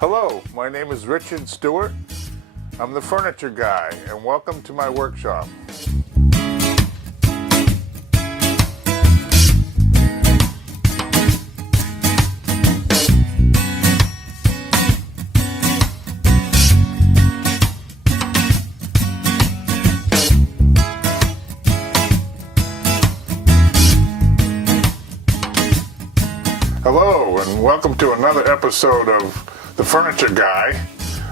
Hello, my name is Richard Stewart. I'm the furniture guy, and welcome to my workshop. Hello, and welcome to another episode of The Furniture Guy.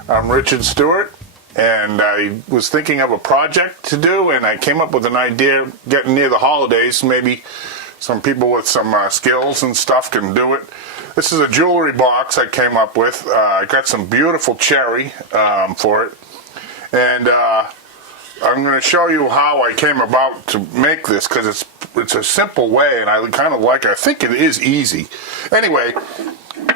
I'm Richard Stewart, and I was thinking of a project to do, and I came up with an idea getting near the holidays. Maybe some people with some skills and stuff can do it. This is a jewelry box I came up with. I got some beautiful cherry for it, and I'm going to show you how I came about to make this, because it's a simple way, and I kind of like it. I think it is easy. Anyway,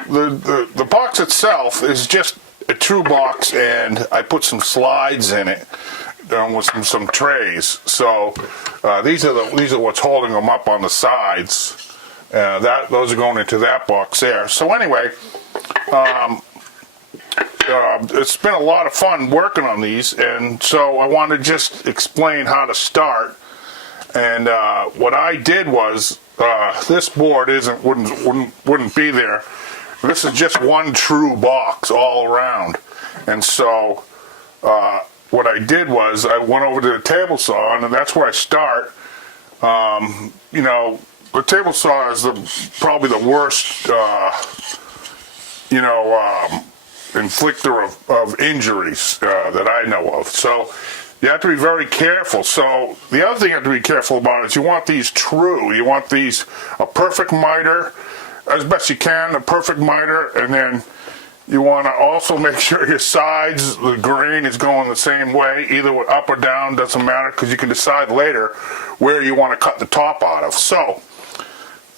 the box itself is just a true box, and I put some slides in it with some trays. So these are what's holding them up on the sides. Those are going into that box there. So anyway, it's been a lot of fun working on these, and so I want to just explain how to start. And what I did was, this board wouldn't be there. This is just one true box all around. And so what I did was I went over to the table saw, and that's where I start. You know, the table saw is probably the worst, inflictor of injuries that I know of. So you have to be very careful. So the other thing you have to be careful about is you want these true. You want these a perfect miter, as best you can, a perfect miter, and then you want to also make sure your sides, the grain is going the same way, either up or down, doesn't matter, because you can decide later where you want to cut the top out of. So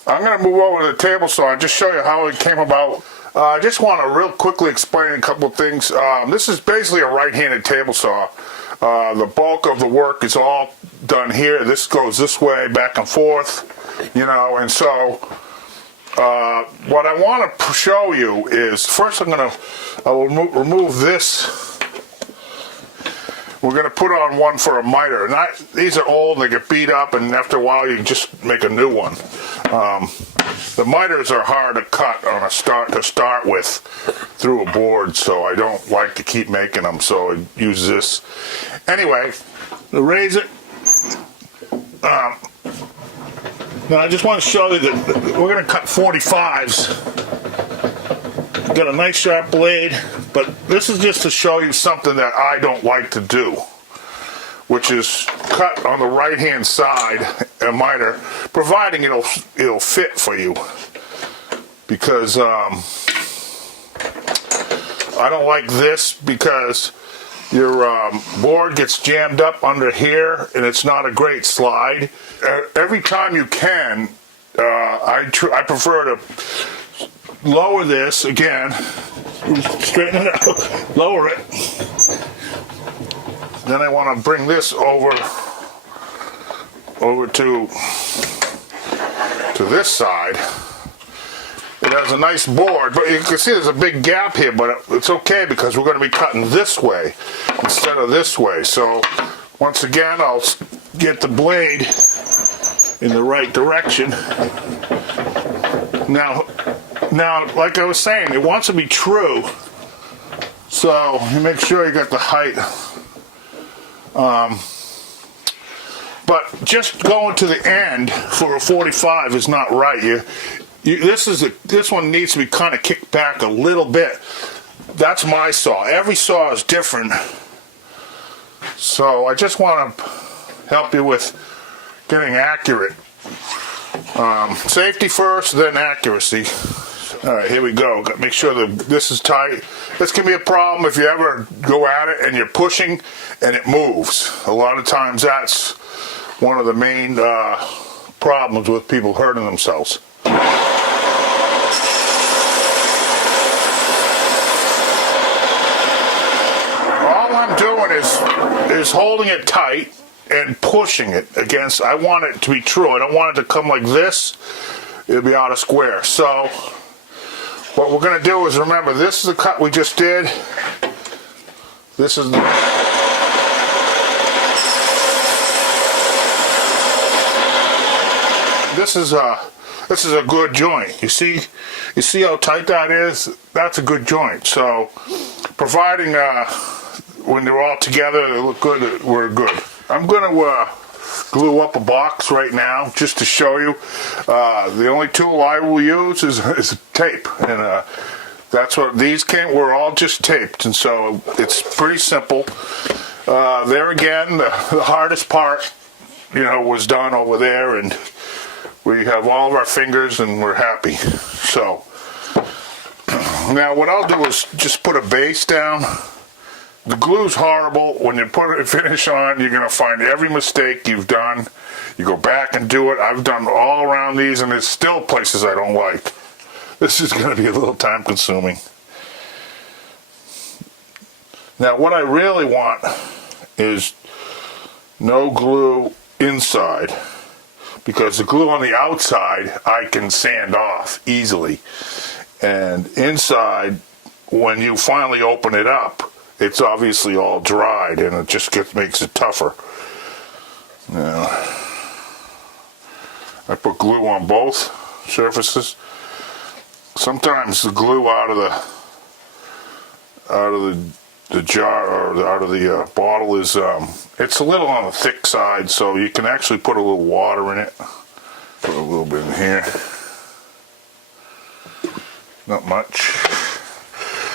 I'm going to move over to the table saw and just show you how it came about. I just want to real quickly explain a couple of things. This is basically a right-handed table saw. The bulk of the work is all done here. This goes this way, back and forth, and so what I want to show you is, first I will remove this. We're going to put on one for a miter. These are old, they get beat up, and after a while you can just make a new one. The miters are hard to cut to start with through a board, so I don't like to keep making them, so I use this. Anyway, the razor. Now I just want to show you that we're going to cut 45s. Got a nice sharp blade, but this is just to show you something that I don't like to do, which is cut on the right hand side a miter, providing it'll fit for you, because I don't like this, because your board gets jammed up under here and it's not a great slide. Every time you can, I prefer to lower this again, straighten it out, lower it. Then I want to bring this over to this side. It has a nice board, but you can see there's a big gap here, but it's okay because we're going to be cutting this way instead of this way. So once again, I'll get the blade in the right direction. Now, like I was saying, it wants to be true, so you make sure you got the height. But just going to the end for a 45 is not right. This one needs to be kind of kicked back a little bit. That's my saw. Every saw is different. So I just want to help you with getting accurate. Safety first, then accuracy. All right, here we go. Make sure that this is tight. This can be a problem if you ever go at it and you're pushing and it moves. A lot of times that's one of the main problems with people hurting themselves. All I'm doing is holding it tight and pushing it against. I want it to be true. I don't want it to come like this. It'll be out of square. So What we're going to do is, remember, this is the cut we just did. This is the... This is a good joint. You see how tight that is? That's a good joint. So, providing when they're all together, they look good, we're good. I'm going to glue up a box right now just to show you. The only tool I will use is tape, and that's what these came. We're all just taped, and so it's pretty simple. There again, the hardest part, was done over there, and we have all of our fingers, and we're happy. So now what I'll do is just put a base down. The glue's horrible. When you put a finish on, you're going to find every mistake you've done. You go back and do it. I've done all around these, and there's still places I don't like. This is going to be a little time consuming. Now what I really want is no glue inside, because the glue on the outside I can sand off easily, and inside, when you finally open it up, it's obviously all dried, and it just makes it tougher. Now, I put glue on both surfaces. Sometimes the glue out of the jar, or out of the bottle, is it's a little on the thick side, so you can actually put a little water in it. Put a little bit in here. Not much.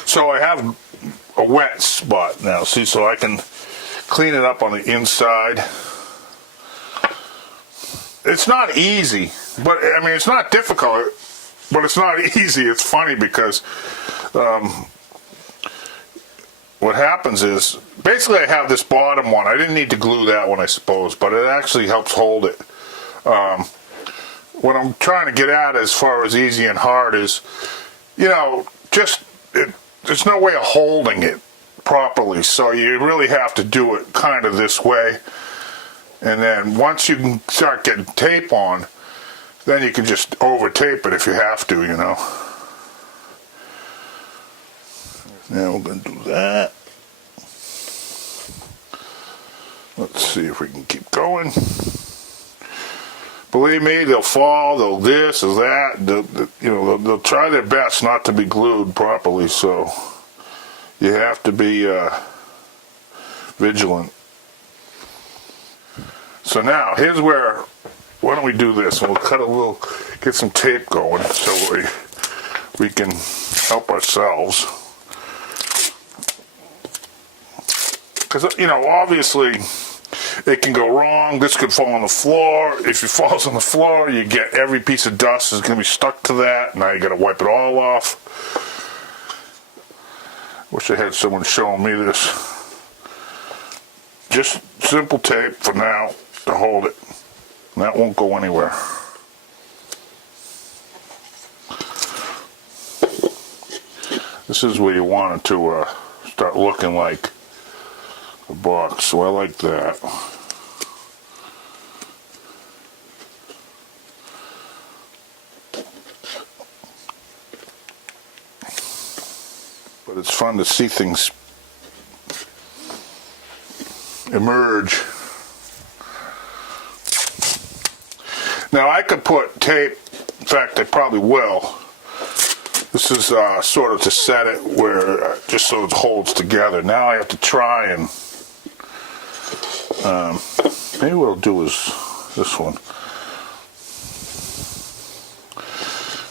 So I have a wet spot now, see, so I can clean it up on the inside. It's not easy, but I mean, it's not difficult, but it's not easy. It's funny because what happens is, basically I have this bottom one. I didn't need to glue that one, I suppose, but it actually helps hold it. What I'm trying to get at as far as easy and hard is, there's no way of holding it properly, so you really have to do it kind of this way. And then once you can start getting tape on, then you can just over tape it if you have to, Now we're going to do that. Let's see if we can keep going. Believe me, they'll fall, they'll this or that. They'll try their best not to be glued properly, so you have to be vigilant. So now, here's why don't we do this? And we'll get some tape going so we can help ourselves. Because, obviously, it can go wrong. This could fall on the floor. If it falls on the floor, you get every piece of dust is going to be stuck to that. Now you got to wipe it all off. Wish I had someone showing me this. Just simple tape for now to hold it. And that won't go anywhere. This is where you want it to start looking like a box, so I like that. But it's fun to see things emerge. Now I could put tape, in fact I probably will. This is sort of to set it where, just so it holds together. Now I have to try and maybe what I'll do is this one.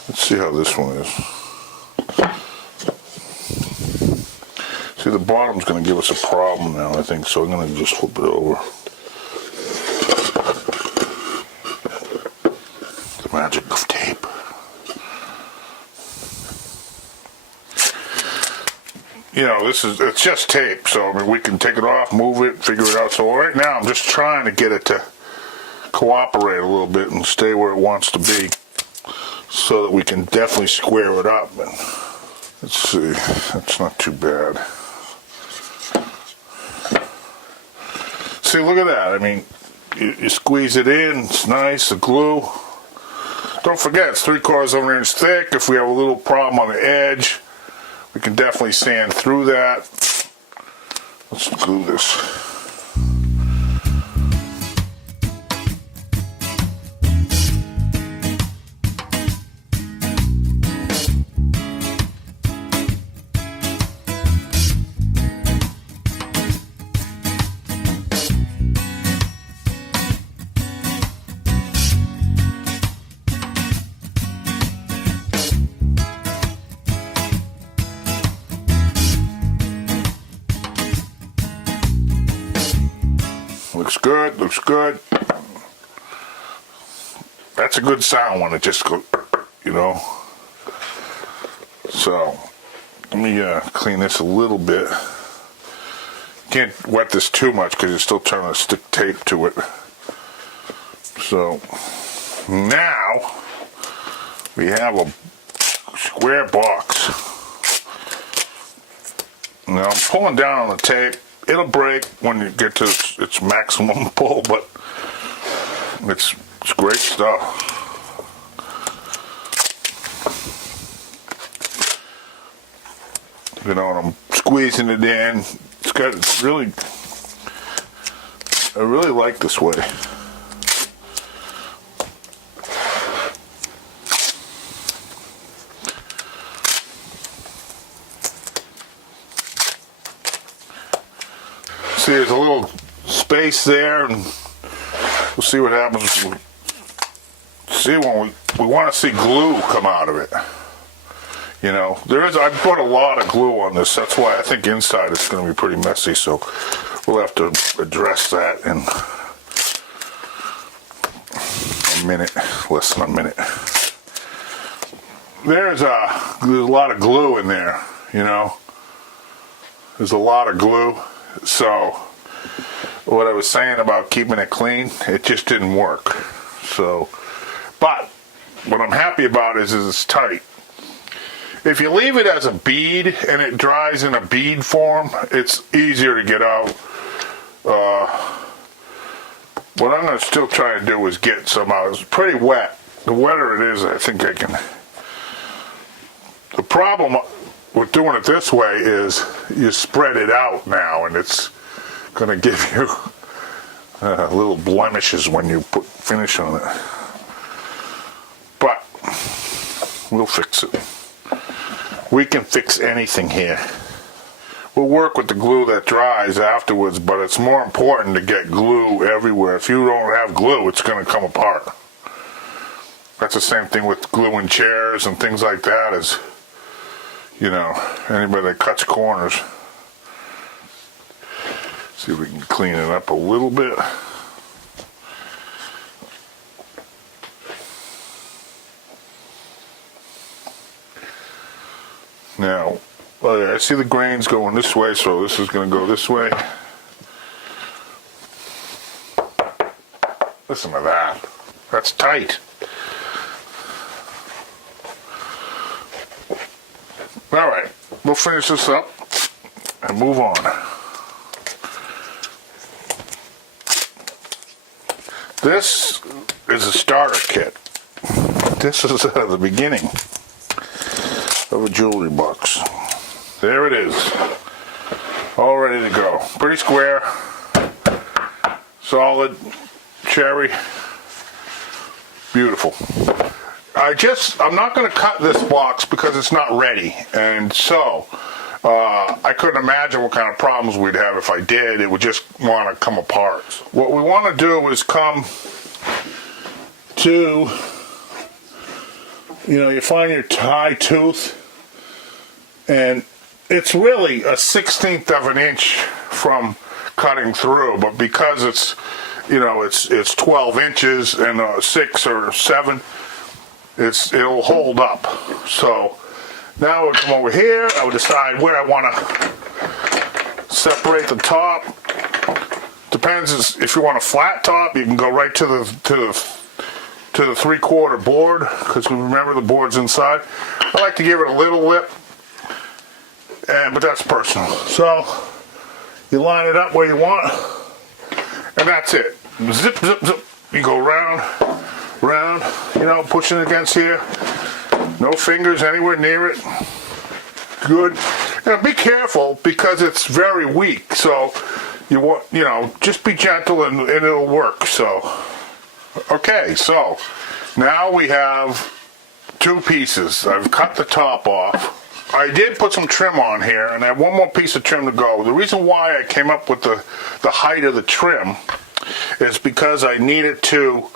Let's see how this one is. See, the bottom's going to give us a problem now, I think, so I'm going to just flip it over. The magic of tape. It's just tape, so I mean, we can take it off, move it, figure it out. So right now I'm just trying to get it to cooperate a little bit and stay where it wants to be so that we can definitely square it up. And let's see, that's not too bad. See, look at that. I mean, you squeeze it in, it's nice, the glue. don't forget, it's 3/4 of an inch thick. If we have a little problem on the edge, we can definitely sand through that. Let's glue this. Looks good, looks good. That's a good sound when it just goes, you know. So, let me clean this a little bit. Can't wet this too much because you're still trying to stick tape to it. So, now we have a square box. Now I'm pulling down on the tape. It'll break when you get to its maximum pull, but it's great stuff. You know, and I'm squeezing it in. It's really, I really like this way. See, there's a little space there, and we'll see what happens. See, when we want to see glue come out of it. You know, I put a lot of glue on this. That's why I think inside it's going to be pretty messy. So we'll have to address that in a minute, less than a minute. There's a lot of glue in there. You know, there's a lot of glue. So what I was saying about keeping it clean, it just didn't work. So, but what I'm happy about is it's tight. If you leave it as a bead and it dries in a bead form, it's easier to get out. What I'm going to still try to do is get some out. It's pretty wet. The wetter it is, I think I can. The problem with doing it this way is you spread it out now, and it's going to give you little blemishes when you put finish on it. But we'll fix it. We can fix anything here. We'll work with the glue that dries afterwards, but it's more important to get glue everywhere. If you don't have glue, it's going to come apart. That's the same thing with glue in chairs and things like that. Is, you know, anybody that cuts corners. See if we can clean it up a little bit. Now, I see the grains going this way, so this is going to go this way. Listen to that. That's tight. All right, we'll finish this up and move on. This is a starter kit. This is the beginning of a jewelry box. There it is, all ready to go. Pretty square, solid, cherry, beautiful. I'm not going to cut this box because it's not ready, and so I couldn't imagine what kind of problems we'd have if I did. It would just want to come apart. What we want to do is come to, you know, you find your tie tooth, and it's really a 1/16 of an inch from cutting through, but because it's, you know, it's 12 inches and 6 or 7, it'll hold up. So now we'll come over here. I will decide where I want to separate the top. Depends if you want a flat top, you can go right to the 3/4 board, because remember the board's inside. I like to give it a little lip, but that's personal. So you line it up where you want, and that's it. Zip, zip, zip. You go around, around, you know, pushing against here. No fingers anywhere near it. Good. Now be careful because it's very weak. So you want, you know, just be gentle and it'll work. So, okay. So now we have two pieces. I've cut the top off. I did put some trim on here, and I have one more piece of trim to go. The reason why I came up with the height of the trim is because I needed to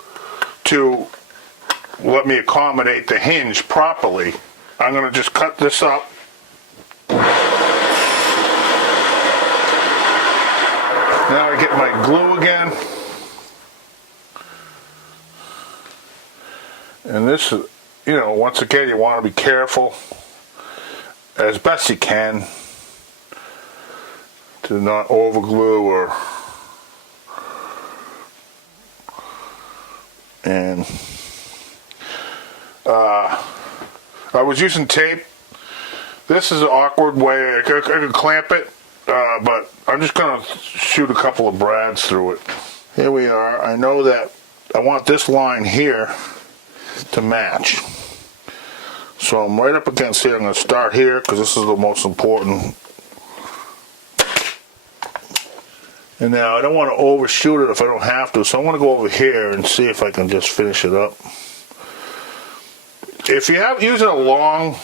let me accommodate the hinge properly. I'm going to just cut this up. Now I get my glue again. And this is, you know, once again, you want to be careful as best you can to not overglue or and I was using tape. This is an awkward way. I could clamp it, but I'm just going to shoot a couple of brads through it. Here we are. I know that I want this line here to match. So I'm right up against here. I'm going to start here because this is the most important. And now I don't want to overshoot it if I don't have to, so I'm going to go over here and see if I can just finish it up. If you have using a long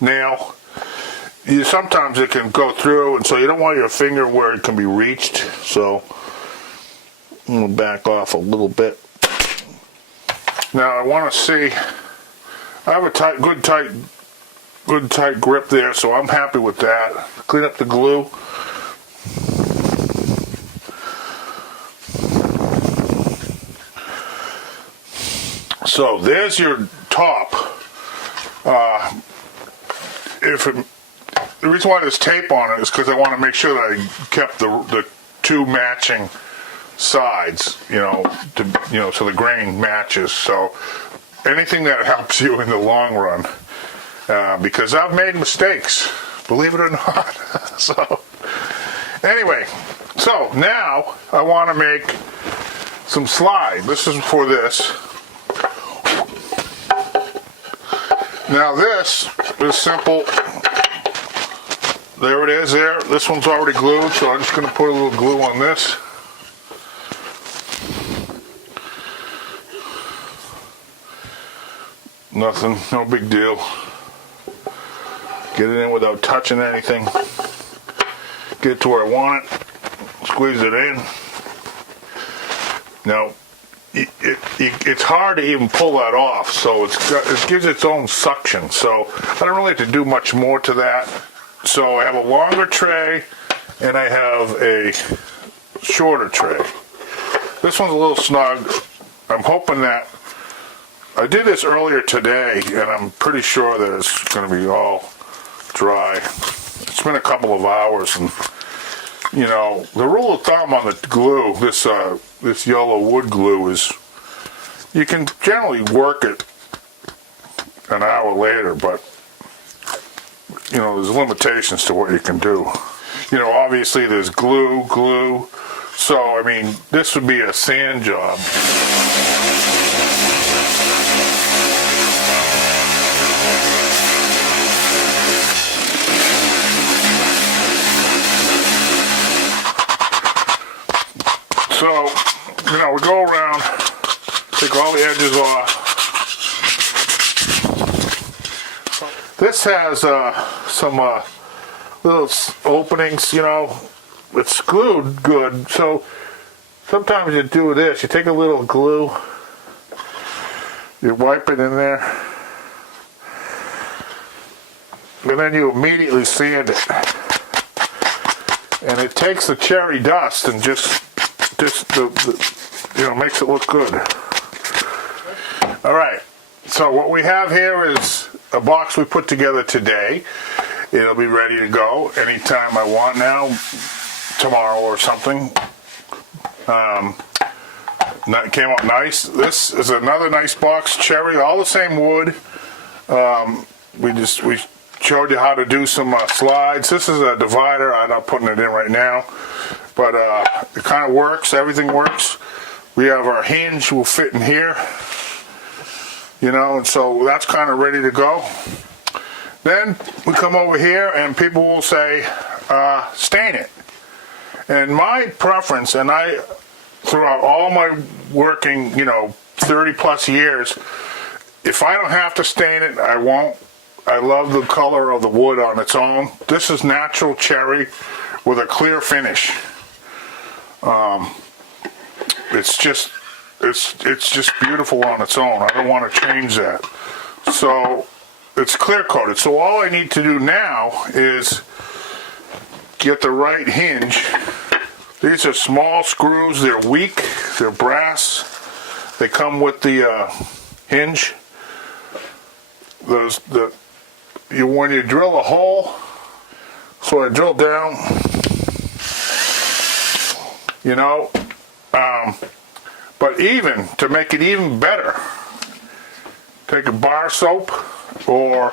nail, sometimes it can go through, and so you don't want your finger where it can be reached. So I'm going to back off a little bit. Now I want to see. I have a good tight grip there, so I'm happy with that. Clean up the glue. So there's your top. The reason why there's tape on it is because I want to make sure that I kept the two matching sides, so the grain matches. So anything that helps you in the long run, because I've made mistakes, believe it or not. So anyway, so now I want to make some slide. This is for this. Now this is simple. There it is there. This one's already glued, so I'm just going to put a little glue on this. Nothing, no big deal. Get it in without touching anything. Get it to where I want it. Squeeze it in. Now, it's hard to even pull that off, so it gives its own suction. So I don't really have to do much more to that. So I have a longer tray and I have a shorter tray. This one's a little snug. I'm hoping that I did this earlier today, and I'm pretty sure that it's going to be all dry. It's been a couple of hours, and the rule of thumb on the glue, this yellow wood glue, is you can generally work it an hour later, but there's limitations to what you can do. Obviously there's glue. So I mean, this would be a sand job. So, we go around, take all the edges off. This has some little openings, it's glued good. So sometimes you do this, you take a little glue, you wipe it in there, and then you immediately sand it. And it takes the cherry dust and just makes it look good. All right, so what we have here is a box we put together today. It'll be ready to go anytime I want now, tomorrow or something. That came out nice. This is another nice box, cherry, all the same wood. We showed you how to do some slides. This is a divider. I'm not putting it in right now, but it kind of works. Everything works. We have our hinge will fit in here, you know, and so that's kind of ready to go. Then we come over here and people will say, stain it. And my preference, and I, throughout all my working, you know, 30 plus years, if I don't have to stain it, I won't. I love the color of the wood on its own. This is natural cherry with a clear finish. It's just beautiful on its own. I don't want to change that. So it's clear coated. So all I need to do now is get the right hinge. These are small screws. They're weak. They're brass. They come with the hinge. When you drill a hole, so I drill down, you know, but even to make it even better, take a bar soap or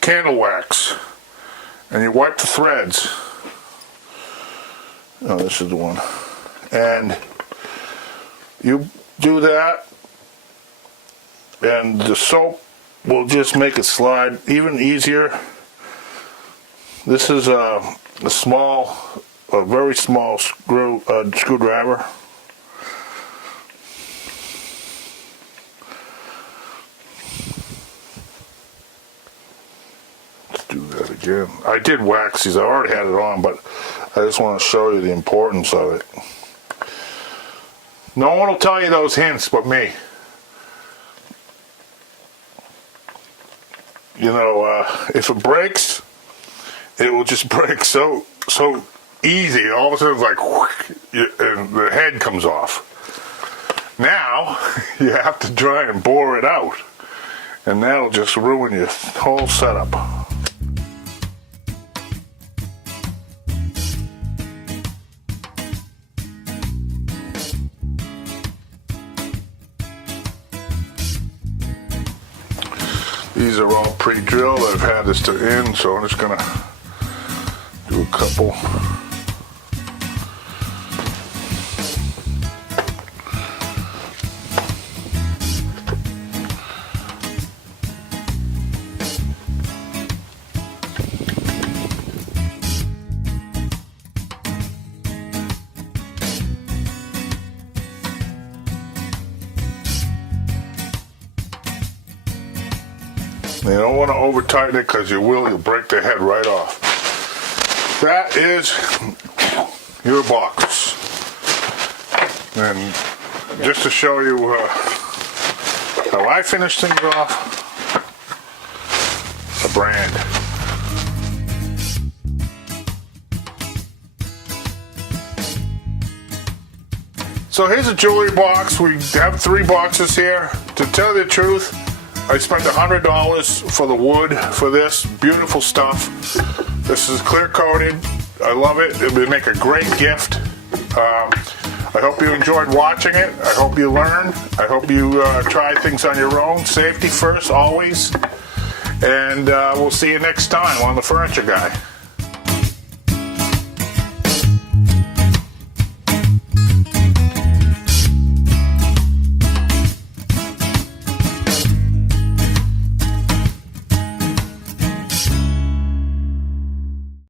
candle wax, and you wipe the threads. Oh, this is the one. And you do that, and the soap will just make it slide even easier. This is a very small screwdriver. Let's do that again. I did wax these. I already had it on, but I just want to show you the importance of it. No one will tell you those hints but me. You know, if it breaks, it will just break so easy. All of a sudden, it's like, whoosh, and the head comes off. Now, you have to try and bore it out, and that'll just ruin your whole setup. These are all pre-drilled. I've had this to end, so I'm just gonna do a couple. You don't want to over tighten it because you'll break the head right off. That is your box. And just to show you how I finish things off, a brand. So here's a jewelry box. We have 3 boxes here. To tell you the truth, I spent $100 for the wood for this. Beautiful stuff. This is clear coated. I love it. It would make a great gift. I hope you enjoyed watching it. I hope you learned. I hope you try things on your own. Safety first, always. And we'll see you next time on The Furniture Guy.